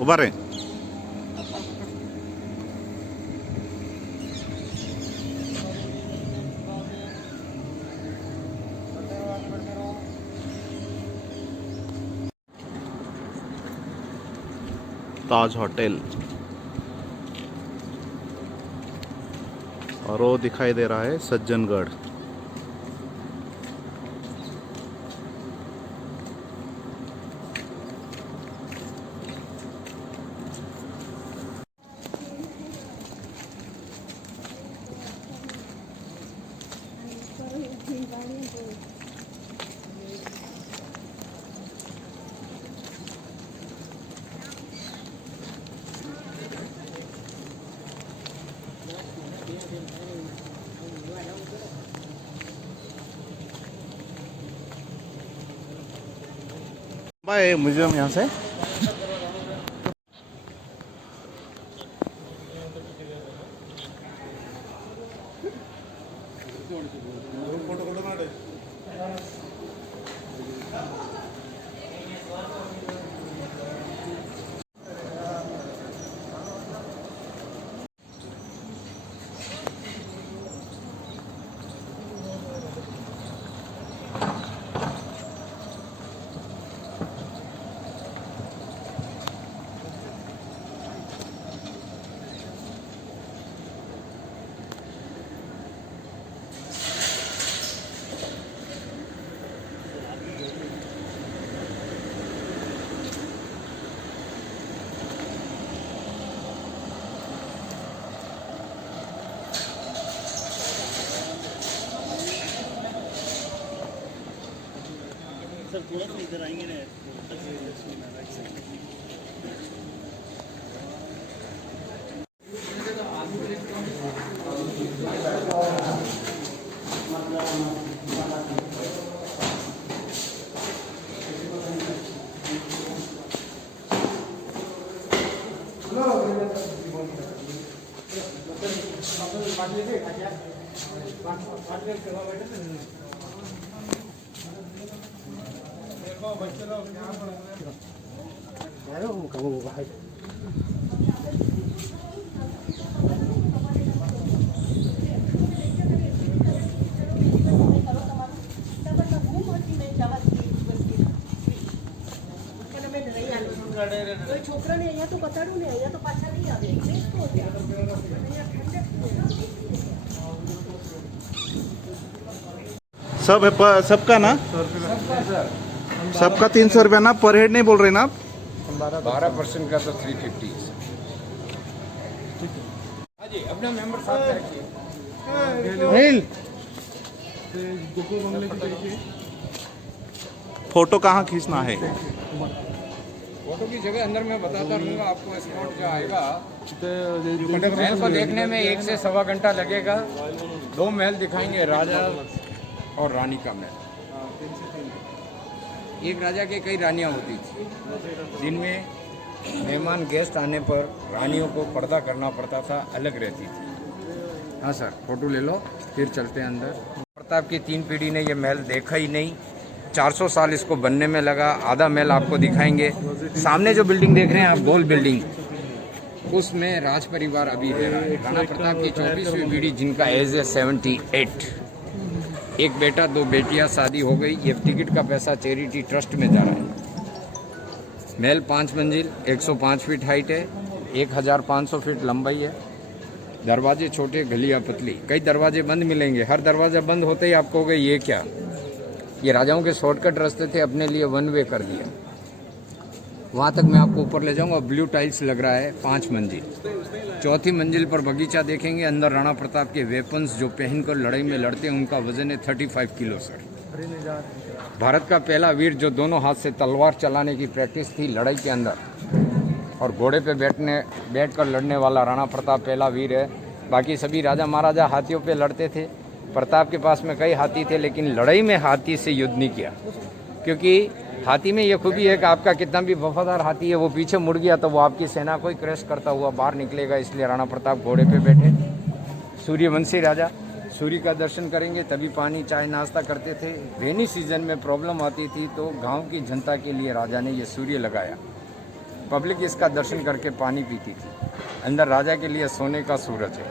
उभा रे। ताज होटल और वो दिखाई दे रहा है सज्जनगढ़। बाय म्यूजियम यहाँ से। सर थोड़ा सा इधर आएंगे ना। छोकरा ने અહીંયા તો બતાડું ને અહીંયા તો પાછા નહીં આવે सब है सबका ना, सबका 300 रुपया ना, पर हेड नहीं बोल रहे ना आप? 12% का तो 350 है। हाँ जी, अपना मेंबर साथ रखिए। फोटो कहाँ खींचना है? फोटो की जगह अंदर मैं बताता रहूँगा आपको। स्पॉट जो आएगा महल को देखने में 1 से सवा घंटा लगेगा। 2 महल दिखाएंगे, राजा और रानी का महल। एक राजा के कई रानियाँ होती थी, जिनमें मेहमान गेस्ट आने पर रानियों को पर्दा करना पड़ता था, अलग रहती थी। हाँ सर, फोटो ले लो, फिर चलते हैं अंदर। प्रताप की 3 पीढ़ी ने ये महल देखा ही नहीं। 400 साल इसको बनने में लगा। आधा महल आपको दिखाएंगे। सामने जो बिल्डिंग देख रहे हैं आप, गोल बिल्डिंग, उसमें राज परिवार अभी रह रहा है। राणा प्रताप की 24वीं पीढ़ी, जिनका एज है 78। एक बेटा 2 बेटियां, शादी हो गई। ये टिकट का पैसा चैरिटी ट्रस्ट में जा रहा है। महल 5 मंजिल, 105 फीट हाइट है, 1500 फीट लंबाई है। दरवाजे छोटे, गलियां पतली। कई दरवाजे बंद मिलेंगे। हर दरवाजा बंद होते ही आपको कहोगे ये क्या? ये राजाओं के शॉर्टकट रास्ते थे, अपने लिए 1 वे कर दिया। वहाँ तक मैं आपको ऊपर ले जाऊँगा। ब्लू टाइल्स लग रहा है, 5 मंजिल। 4थी मंजिल पर बगीचा देखेंगे। अंदर राणा प्रताप के वेपन्स जो पहनकर लड़ाई में लड़ते हैं, उनका वजन है 35 किलो सर। भारत का पहला वीर जो दोनों हाथ से तलवार चलाने की प्रैक्टिस थी लड़ाई के अंदर, और घोड़े पे बैठकर लड़ने वाला राणा प्रताप पहला वीर है। बाकी सभी राजा महाराजा हाथियों पे लड़ते थे। प्रताप के पास में कई हाथी थे, लेकिन लड़ाई में हाथी से युद्ध नहीं किया, क्योंकि हाथी में ये खूबी है कि आपका कितना भी वफादार हाथी है, वो पीछे मुड़ गया तो वो आपकी सेना को ही क्रैश करता हुआ बाहर निकलेगा। इसलिए राणा प्रताप घोड़े पे बैठे। सूर्यवंशी राजा, सूर्य का दर्शन करेंगे तभी पानी चाय नाश्ता करते थे। रेनी सीजन में प्रॉब्लम आती थी तो गांव की जनता के लिए राजा ने ये सूर्य लगाया। पब्लिक इसका दर्शन करके पानी पीती थी। अंदर राजा के लिए सोने का सूरज है।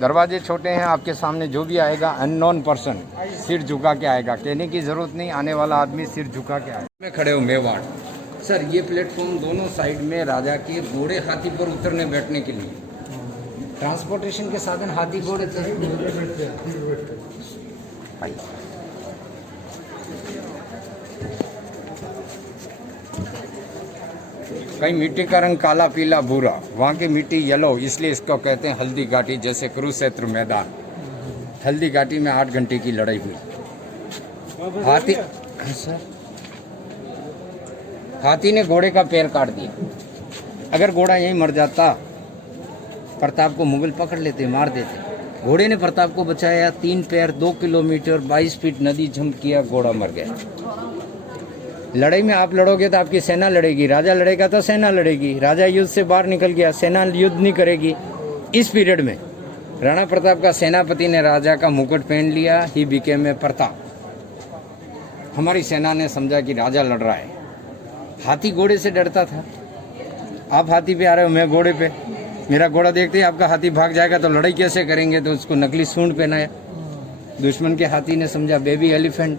दरवाजे छोटे हैं, आपके सामने जो भी आएगा अननोन पर्सन सिर झुका के आएगा, कहने की ज़रूरत नहीं, आने वाला आदमी सिर झुका के आएगा। में खड़े हो मेवाड़ सर, ये प्लेटफॉर्म दोनों साइड में राजा के घोड़े हाथी पर उतरने बैठने के लिए, ट्रांसपोर्टेशन के साधन हाथी घोड़े थे। कहीं मिट्टी का रंग काला पीला भूरा, वहाँ की मिट्टी येलो, इसलिए इसको कहते हैं हल्दी घाटी। जैसे कुरुक्षेत्र मैदान, हल्दी घाटी में 8 घंटे की लड़ाई हुई। हाथी ने घोड़े का पैर काट दिया। अगर घोड़ा यहीं मर जाता, प्रताप को मुगल पकड़ लेते, मार देते। घोड़े ने प्रताप को बचाया। 3 पैर 2 किलोमीटर 22 फीट नदी जंप किया, घोड़ा मर गया। लड़ाई में आप लड़ोगे तो आपकी सेना लड़ेगी, राजा लड़ेगा तो सेना लड़ेगी। राजा युद्ध से बाहर निकल गया, सेना युद्ध नहीं करेगी। इस पीरियड में राणा प्रताप का सेनापति ने राजा का मुकुट पहन लिया, ही बिकेम ए प्रताप। हमारी सेना ने समझा कि राजा लड़ रहा है। हाथी घोड़े से डरता था। आप हाथी पे आ रहे हो, मैं घोड़े पे, मेरा घोड़ा देखते ही आपका हाथी भाग जाएगा तो लड़ाई कैसे करेंगे, तो उसको नकली सूंड पहनाया। दुश्मन के हाथी ने समझा बेबी एलिफेंट,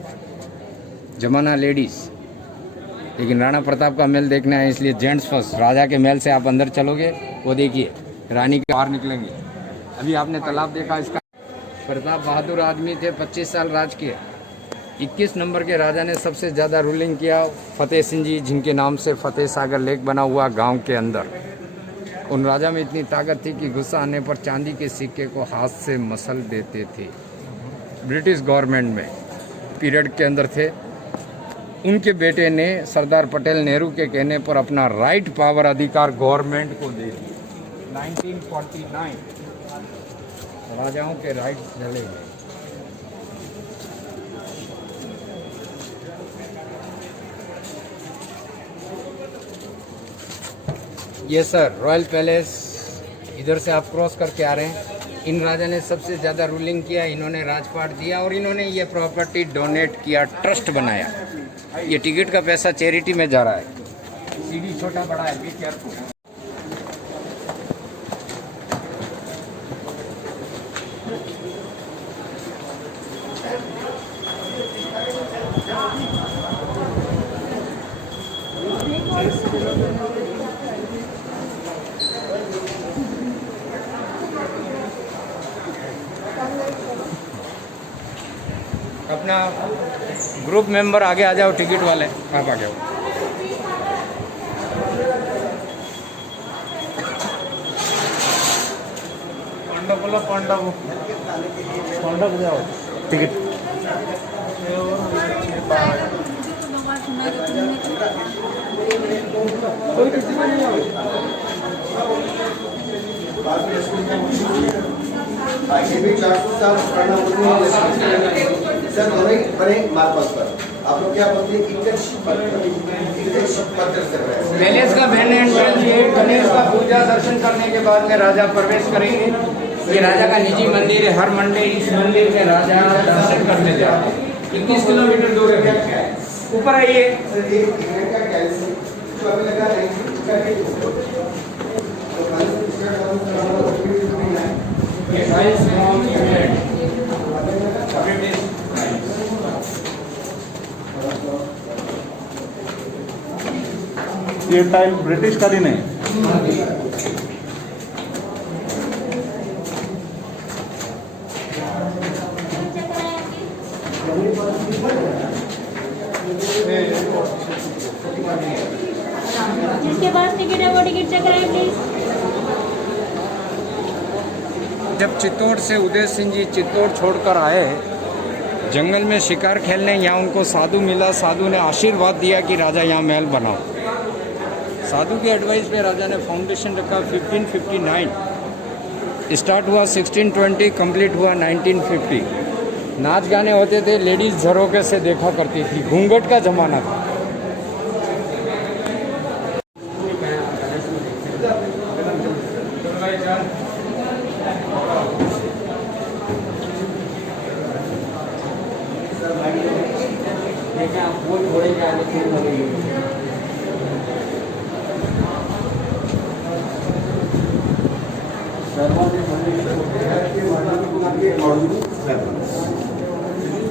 जमाना लेडीज। लेकिन राणा प्रताप का महल देखना है, इसलिए जेंट्स फर्स्ट। राजा के महल से आप अंदर चलोगे, वो देखिए रानी के बाहर निकलेंगे। अभी आपने तालाब देखा, इसका प्रताप बहादुर आदमी थे, 25 साल राज किए। 21 नंबर के राजा ने सबसे ज़्यादा रूलिंग किया, फतेह सिंह जी, जिनके नाम से फतेह सागर लेक बना हुआ गांव के अंदर। उन राजा में इतनी ताकत थी कि गुस्सा आने पर चांदी के सिक्के को हाथ से मसल देते थे। ब्रिटिश गवर्नमेंट में पीरियड के अंदर थे। उनके बेटे ने सरदार पटेल नेहरू के कहने पर अपना राइट पावर अधिकार गवर्नमेंट को दे दिया। 1949 राजाओं के राइट चले गए। ये सर रॉयल पैलेस, इधर से आप क्रॉस करके आ रहे हैं। इन राजा ने सबसे ज़्यादा रूलिंग किया, इन्होंने राजपाट दिया और इन्होंने ये प्रॉपर्टी डोनेट किया, ट्रस्ट बनाया। ये टिकट का पैसा चैरिटी में जा रहा है। सीढ़ी छोटा बड़ा है, बी केयरफुल। अपना ग्रुप मेंबर आगे आ जाओ, टिकट वाले आप आ जाओ। पांडव जाओ टिकट। सर दोनों ही बने मार्पल पर आप लोग क्या बोलते हैं, पैलेस का मेन एंट्रेंस ये गणेश का पूजा दर्शन करने के बाद में राजा प्रवेश करेंगे। ये राजा का निजी मंदिर है। हर मंडे इस मंदिर में राजा दर्शन करने जाते हैं। 21 किलोमीटर दूर है। ऊपर आइए। ये टाइल ब्रिटिश कालीन है। जिसके पास टिकट है वो टिकट चेक कराएं प्लीज। जब चित्तौड़ से उदय सिंह जी चित्तौड़ छोड़कर आए जंगल में शिकार खेलने, यहाँ उनको साधु मिला। साधु ने आशीर्वाद दिया कि राजा यहाँ महल बनाओ। साधु की एडवाइस पे राजा ने फाउंडेशन रखा। 1559 स्टार्ट हुआ, 1620 कंप्लीट हुआ 1950। नाच गाने होते थे, लेडीज झरोके से देखा करती थी, घूंघट का जमाना था।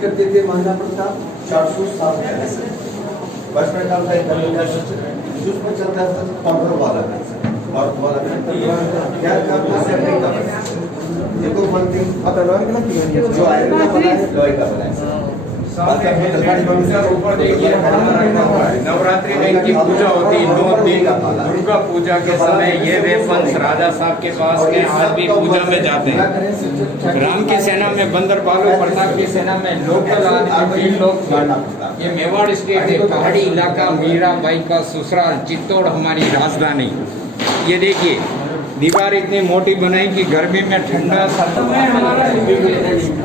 करते थे महाराणा प्रताप 407 बस में चलता है उसमें चलता है पंद्रह वाला और वाला क्या करता है देखो वन थिंग जो आयरन का बना है लोहे का बना है ऊपर देखिए नवरात्रि में इनकी पूजा होती है 9 दिन दुर्गा पूजा के समय ये वेपन्स राजा साहब के पास के आज भी पूजा में जाते हैं। राम की सेना में बंदर बालू, प्रताप की सेना में लोकल आदमी 3 लोग। ये मेवाड़ स्टेट है, पहाड़ी इलाका, मीराबाई का ससुराल, चित्तौड़ हमारी राजधानी। ये देखिए दीवार इतनी मोटी बनाई कि गर्मी में ठंडा समय हमारा बिल्डिंग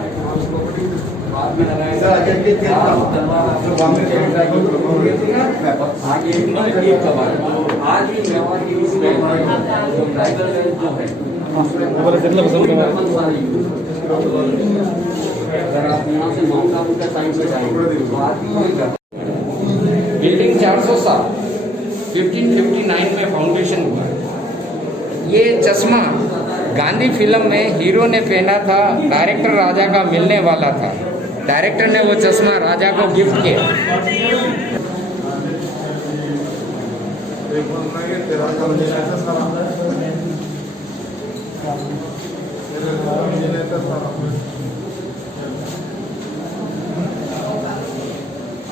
407 1559 में फाउंडेशन हुआ। ये चश्मा गांधी फिल्म में हीरो ने पहना था, डायरेक्टर राजा का मिलने वाला था। डायरेक्टर ने वो चश्मा राजा को गिफ्ट किया।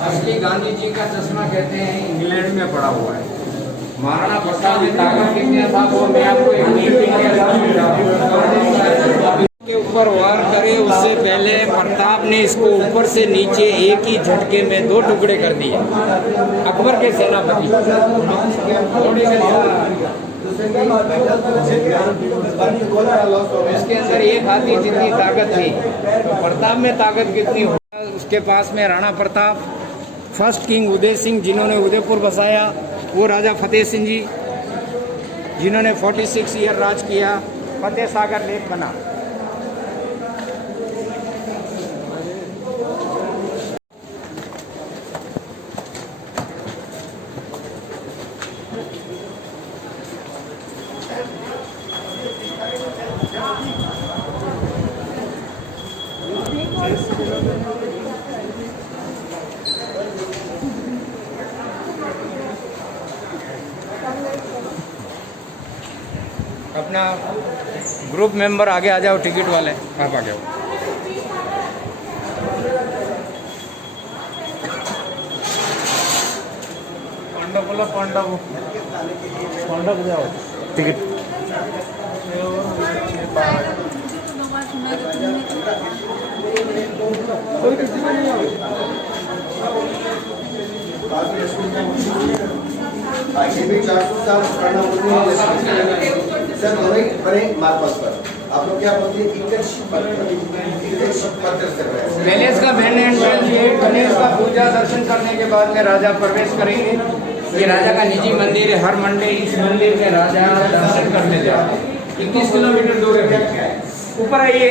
असली गांधी जी का चश्मा कहते हैं इंग्लैंड में पड़ा हुआ है। महाराणा प्रताप में ताकत कितनी था वो मैं आपको एक पेंटिंग के साथ के ऊपर वार करे उससे पहले प्रताप ने इसको ऊपर से नीचे एक ही झटके में 2 टुकड़े कर दिए। अकबर के सेनापति इसके अंदर एक हाथी जितनी ताकत थी, तो प्रताप में ताकत कितनी हो। उसके पास में राणा प्रताप, फर्स्ट किंग उदय सिंह जिन्होंने उदयपुर बसाया, वो राजा फतेह सिंह जी जिन्होंने 46 ईयर राज किया, फतेह सागर लेक बना। अपना ग्रुप मेंबर आगे आ जाओ, टिकट वाले आप आ जाओ। पांडव बोला, पांडव पांडव जाओ टिकट। आगे भी 407 सर दोनों ही बने मार्बल पर। आप लोग क्या बोलते हैं पत्थर से बने। पैलेस का मेन एंट्रेंस ये गणेश का पूजा दर्शन करने के बाद में राजा प्रवेश करेंगे। ये राजा का निजी मंदिर है, हर मंडे इस मंदिर में राजा दर्शन करने जाते हैं। 21 किलोमीटर दूर है। ऊपर आइए।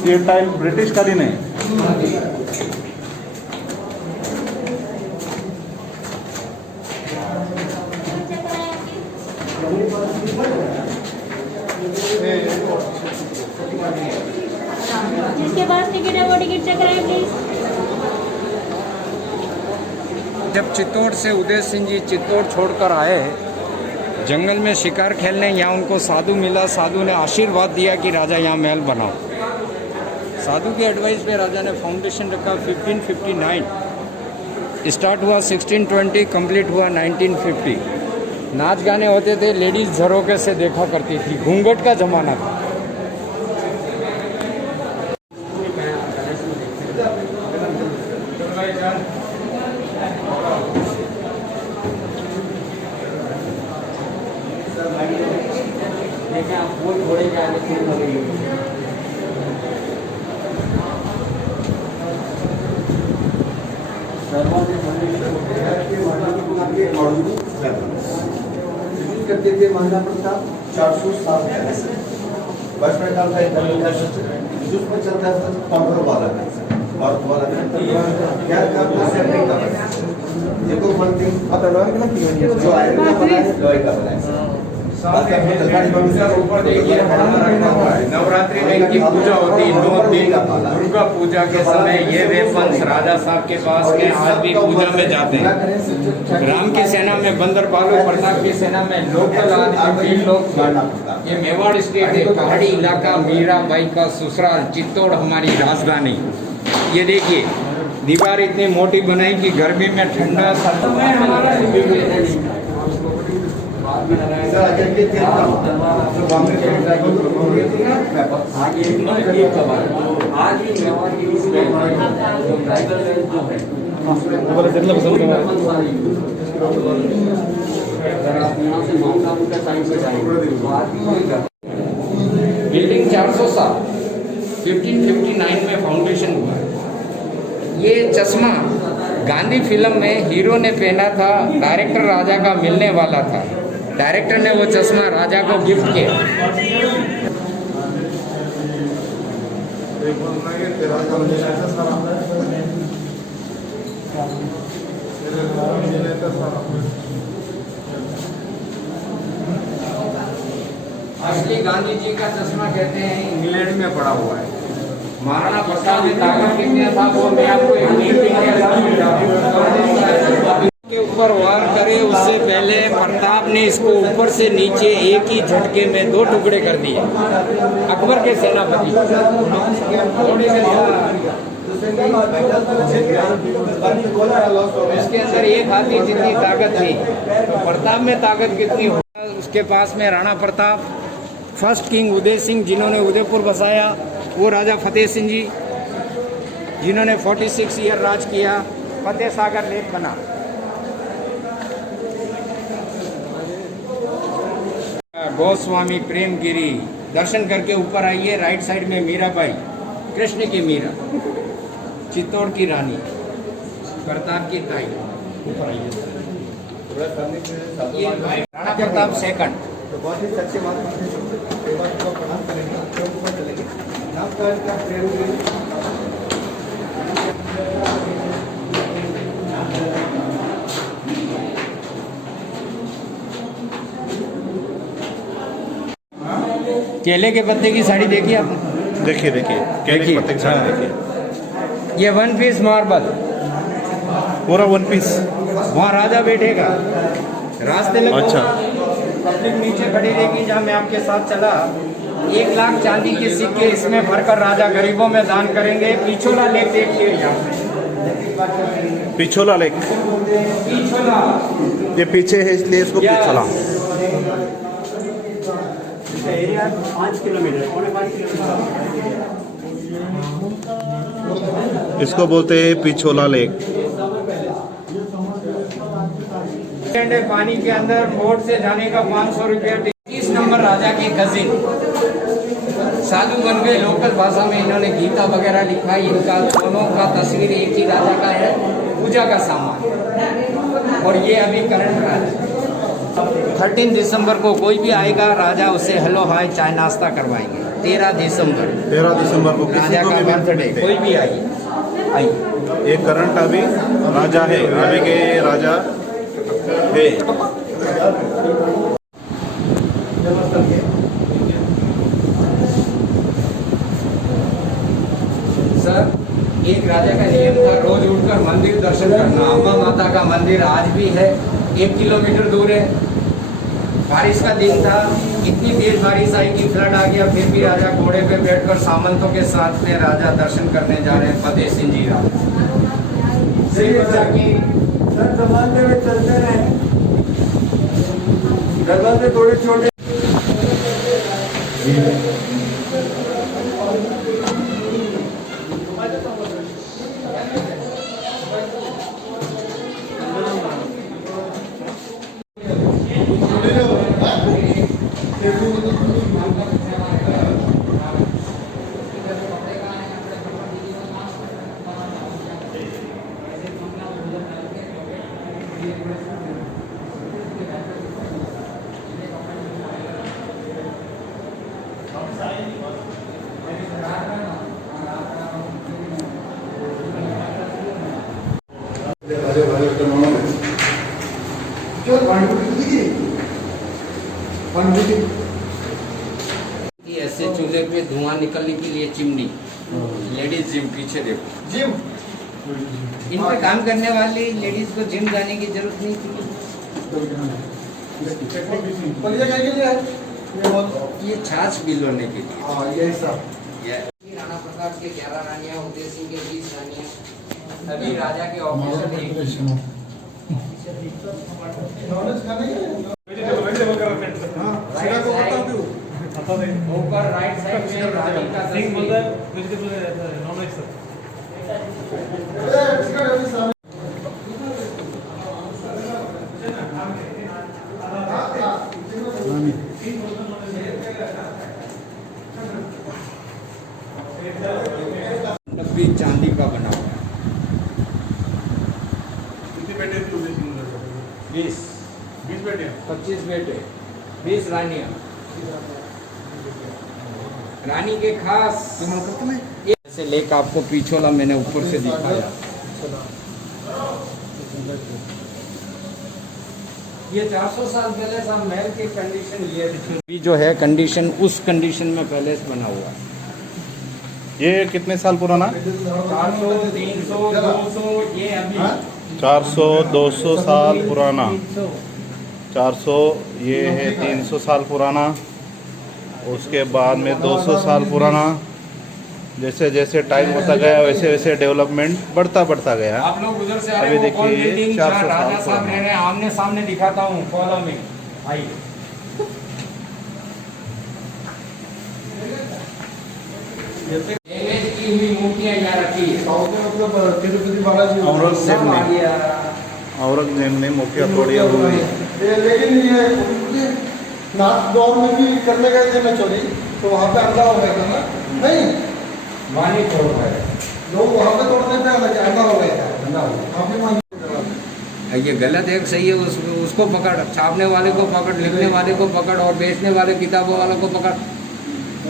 ये टाइल ब्रिटिश कालीन है। जिसके पास टिकट है वो टिकट चेक कराएं प्लीज। जब चित्तौड़ से उदय सिंह जी चित्तौड़ छोड़कर आए जंगल में शिकार खेलने, यहाँ उनको साधु मिला। साधु ने आशीर्वाद दिया कि राजा यहाँ महल बनाओ। साधु की एडवाइस पे राजा ने फाउंडेशन रखा। 1559 स्टार्ट हुआ, 1620 कंप्लीट हुआ 1950। नाच गाने होते थे, लेडीज झरोके से देखा करती थी, घूंघट का जमाना था। करते थे महाराणा प्रताप 407 है सर। बस में डालता है इधर जूस में चलता है सर काउंटर वाला है सर, बर्थ वाला है। क्या करता है सेफ्टी का बना है। देखो वन थिंग जो आयरन का बना है लोहे का बना है सर। ऊपर देखिए नवरात्रि में इनकी पूजा होती है 9 दिन। दुर्गा पूजा के समय ये वेपन्स राजा साहब के पास के आज भी पूजा में जाते हैं। राम की सेना में बंदर बालू, प्रताप की सेना में लोकल आदमी लोग। ये मेवाड़ स्टेट है, पहाड़ी इलाका, मीराबाई का ससुराल, चित्तौड़ हमारी राजधानी। ये देखिए दीवार इतनी मोटी बनाई कि गर्मी में ठंडा बिल्डिंग 407 1559 में फाउंडेशन हुआ। ये चश्मा गांधी फिल्म में हीरो ने पहना था, डायरेक्टर राजा का मिलने वाला था। डायरेक्टर ने वो चश्मा राजा को गिफ्ट किया। असली गांधी जी का चश्मा कहते हैं इंग्लैंड में पड़ा हुआ है। महाराणा प्रताप में ताकत कितनी था वो मैं आपको एक पेंटिंग के साथ के ऊपर वार करे उससे पहले प्रताप ने इसको ऊपर से नीचे एक ही झटके में 2 टुकड़े कर दिए। अकबर के सेनापति इसके अंदर एक हाथी जितनी ताकत थी, तो प्रताप में ताकत कितनी हो। उसके पास में राणा प्रताप, फर्स्ट किंग उदय सिंह जिन्होंने उदयपुर बसाया, वो राजा फतेह सिंह जी जिन्होंने 46 ईयर राज किया, फतेह सागर लेक बना। गोस्वामी प्रेमगिरी दर्शन करके ऊपर आइए। राइट साइड में मीराबाई, कृष्ण की मीरा, चित्तौड़ की रानी, प्रताप की ताई। ऊपर आइए। ये राणा प्रताप सेकंड। तो बहुत ही सच्ची बात को प्रणाम करेंगे, ऊपर चलेंगे। नाम का प्रेमगिरी केले के पत्ते की साड़ी देखी आपने? देखिए देखिए केले के पत्ते की साड़ी देखिए। ये 1 पीस मार्बल, पूरा 1 पीस। वहाँ राजा बैठेगा रास्ते में। अच्छा। पब्लिक नीचे खड़ी रहेगी जहाँ मैं आपके साथ चला। 1 लाख चांदी के सिक्के इसमें भरकर राजा गरीबों में दान करेंगे। पिछोला लेक देखिए यहाँ पे, पिछोला लेक। पिछोला ये पीछे है इसलिए इसको पिछोला। Area 5 kilometre, 5.5 kilometre. इसको बोलते हैं पिछोला लेक। पानी के अंदर बोट से जाने का 500 रुपया। 30 नंबर राजा के कजिन साधु बन गए। लोकल भाषा में इन्होंने गीता वगैरह लिखा। इनका दोनों का तस्वीर एक ही राजा का है, पूजा का सामान। और ये अभी करंट राजा। 13 दिसंबर को कोई भी आएगा राजा उसे हेलो हाय चाय नाश्ता करवाएंगे। 13 दिसंबर को किसी राजा को का भी बर्थडे। कोई भी आइए। ये करंट अभी राजा है, अभी के राजा है। सर एक राजा का नियम था रोज उठकर मंदिर दर्शन करना। अम्बा माता का मंदिर आज भी है, 1 किलोमीटर दूर है। बारिश का दिन था, इतनी तेज बारिश आई कि फ्लड आ गया। फिर भी राजा घोड़े पे बैठकर सामंतों के साथ में राजा दर्शन करने जा रहे हैं। फतेह सिंह जी राजा दरवाजे में चलते रहे, दरवाजे थोड़े छोटे। कि ऐसे चूल्हे पे धुआं निकलने के लिए चिमनी, लेडीज जिम पीछे देखो, जिम इन पे काम करने वाली लेडीज को जिम जाने की जरूरत नहीं थी। ये छाछ बिलोने के लिए। राणा प्रताप के 11 रानियां, उदय सिंह के 20 रानियां, सभी राजा के ऑफिसर ऊपर राइट साइड में रानी का तस्वीर। डब्बी चांदी का बना हुआ है। कितने बेटे थे उदय सिंह? 20 बेटे 25 बेटे, 20 रानियां। रानी के खास ऐसे लेक आपको पीछोला मैंने ऊपर से दिखाया। ये 400 साल पहले सब महल की कंडीशन ये थी, जो है कंडीशन उस कंडीशन में पैलेस बना हुआ है। ये कितने साल पुराना? 400, 300, 200 ये अभी 400 200 साल पुराना। 400 ये है 300 साल पुराना, उसके बाद में 200 साल पुराना। जैसे जैसे टाइम होता गया वैसे वैसे डेवलपमेंट बढ़ता गया। आप लोग उधर से आ अभी रहे हो, देखिए, कॉल मीटिंग 400 राजा साल साहब पुराना। रह रहे हैं, आमने सामने दिखाता हूँ, फॉलो में आइए। इमेज की हुई मूर्तियाँ यहाँ रखी है। तिरुपति बालाजी औरंगजेब ने औरंगजेब ने मुखिया तोड़िया हुई। लेकिन ये नाथ द्वार में भी करने गए थे ना चोरी, तो वहाँ पे अंधा हो गया था ना? नहीं, वाणी तोड़ है लोग वहाँ पे तोड़ने पे अंधा हो गया था। ये गलत है, सही है, उसको पकड़, छापने वाले को पकड़, लिखने वाले को पकड़ और बेचने वाले किताबों वालों को पकड़।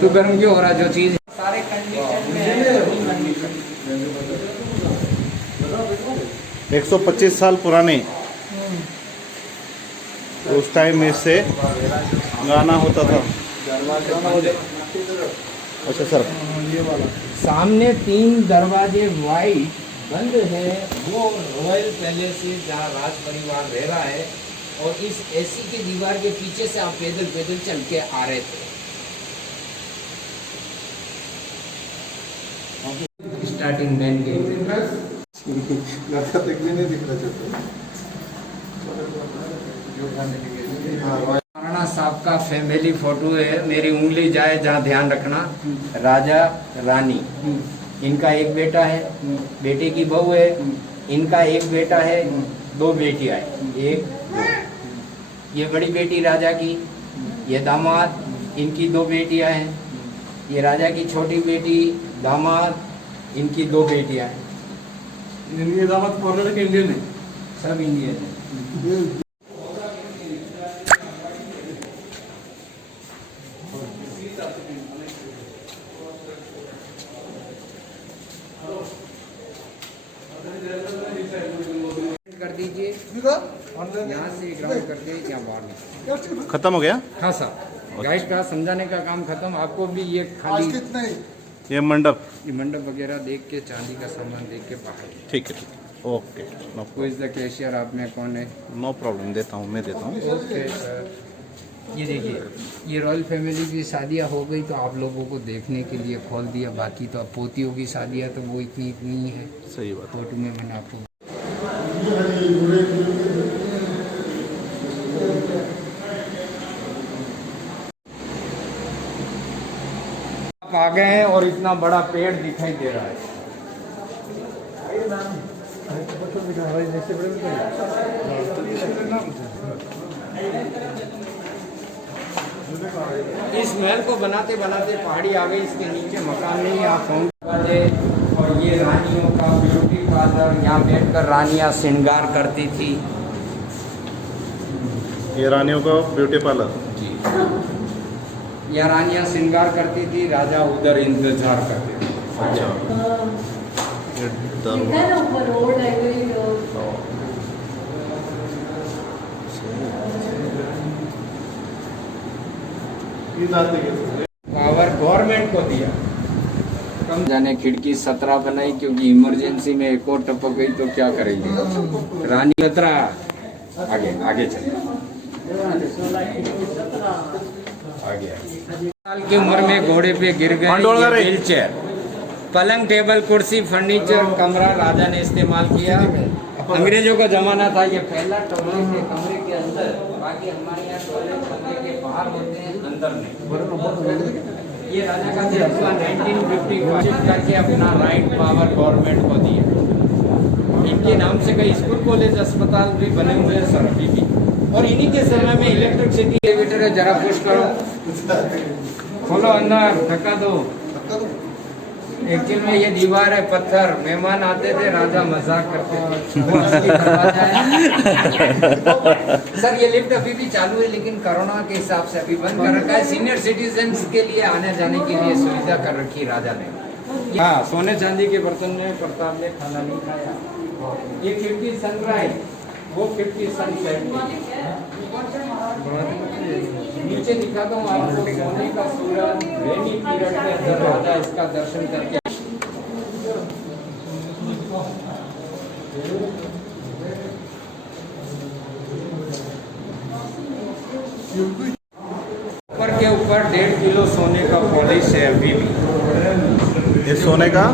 तू गर्म क्यों हो रहा है? जो चीज सारे कंडीशन में है, 125 साल पुराने उस टाइम में से गाना होता था। अच्छा सर, सामने 3 दरवाजे वाइट बंद है, वो रॉयल पैलेस है जहाँ राज परिवार रह रहा है। और इस एसी की दीवार के पीछे से आप पैदल पैदल चल के आ रहे थे। स्टार्टिंग मेन गेट महाराणा साहब का फैमिली फोटो है। मेरी उंगली जाए जहाँ ध्यान रखना। राजा रानी, इनका एक बेटा है, बेटे की बहू है, इनका एक बेटा है, 2 बेटियां हैं, 1 2। ये बड़ी बेटी राजा की, ये दामाद, इनकी 2 बेटियां हैं। ये राजा की छोटी बेटी, दामाद, इनकी 2 बेटियां हैं। ये दामाद फॉरेनर के इंडियन है? सब इंडियन है। कर दीजिए यहाँ से ग्राउंड कर दे, यहाँ बाहर निकल। खत्म हो गया? हाँ साहब, गाइड का समझाने का काम खत्म। आपको भी ये खाली ये मंडप, ये मंडप वगैरह देख के, चांदी का सामान देख के बाहर। ठीक है okay, no Who is the cashier? आप में कौन है? प्रॉब्लम, देता हूँ, मैं देता हूँ। ओके सर, ये देखिए, ये रॉयल फैमिली की शादियाँ हो गई तो आप लोगों को देखने के लिए खोल दिया। बाकी तो अब पोतियों की शादियाँ तो वो इतनी ही है। सही बात। फोटो में मैंने आपको आप आ गए हैं और इतना बड़ा पेड़ दिखाई दे रहा है। इस महल को बनाते बनाते पहाड़ी आ गई, इसके नीचे मकान नहीं, आप फोन दे। और ये रानियों का ब्यूटी पार्लर, यहाँ बैठकर रानियाँ श्रृंगार करती थी। ये रानियों का ब्यूटी पार्लर। जी, यहाँ रानियाँ श्रृंगार करती थी, राजा उधर इंतजार करते थे। अच्छा ये दिखा है ना ऊपर रोड लाइब्रेरी पावर गवर्नमेंट को दिया। कम जाने खिड़की 17 बनाई क्योंकि इमरजेंसी में एक और टपक गई तो क्या करेंगे। रानी 17 आगे आगे चल आगे साल की उम्र में घोड़े पे गिर गए। व्हील चेयर, पलंग, टेबल, कुर्सी, फर्नीचर, कमरा राजा ने इस्तेमाल किया। अंग्रेजों का जमाना था। ये पहला टॉयलेट है कमरे के अंदर, बाकी हमारे यहाँ टॉयलेट कमरे के बाहर होते हैं, अंदर नहीं। ये राजा का फैसला 1955 करके अपना राइट पावर गवर्नमेंट को दिया। इनके नाम से कई स्कूल, कॉलेज, अस्पताल भी बने हुए हैं सर अभी भी। और इन्हीं के समय में इलेक्ट्रिसिटी एलिवेटर है, जरा पुश करो, खोलो अंदर, धक्का दो। एक्चुअल में ये दीवार है पत्थर, मेहमान आते थे, राजा मजाक करते थे। वो असली दरवाजा है। सर ये लिफ्ट अभी भी चालू है लेकिन कोरोना के हिसाब से अभी बंद कर रखा है। सीनियर सिटीजन्स के लिए आने जाने के लिए सुविधा कर रखी राजा ने। हाँ, सोने चांदी के बर्तन में प्रताप ने खाना नहीं खाया। ये 50 सनराइज, वो 50 सनसेट। नीचे दिखाता हूँ आपको सोने का सूरज, रेनी पीरियड के अंदर राजा इसका दर्शन करके। ऊपर के ऊपर 1.5 किलो सोने का पॉलिश है अभी भी। ये सोने का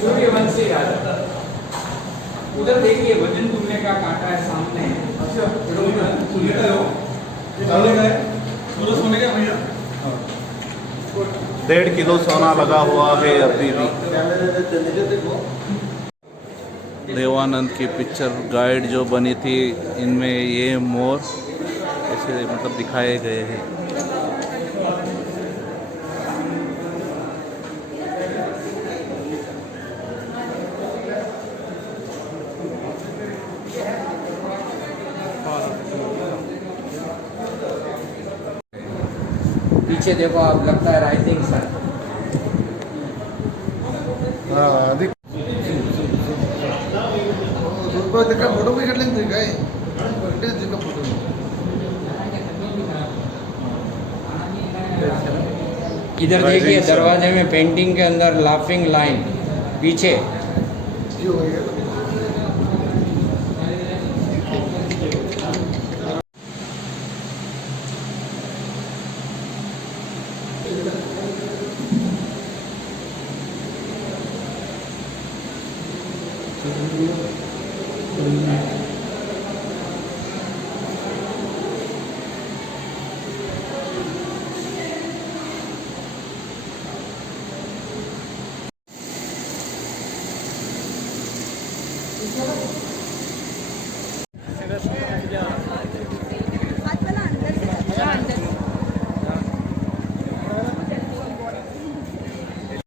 सूर्यवंशी राजा। उधर देखिए वजन तुलने का कांटा है सामने। डेढ़ किलो सोना लगा हुआ है अभी भी। देवानंद की पिक्चर गाइड जो बनी थी, इनमें ये मोर ऐसे मतलब दिखाए गए हैं। पीछे देखो आप, लगता है राइजिंग सन। फोटो भी कर लेंगे काय फोटो। इधर देखिए दरवाजे में पेंटिंग के अंदर लाफिंग लाइन पीछे। है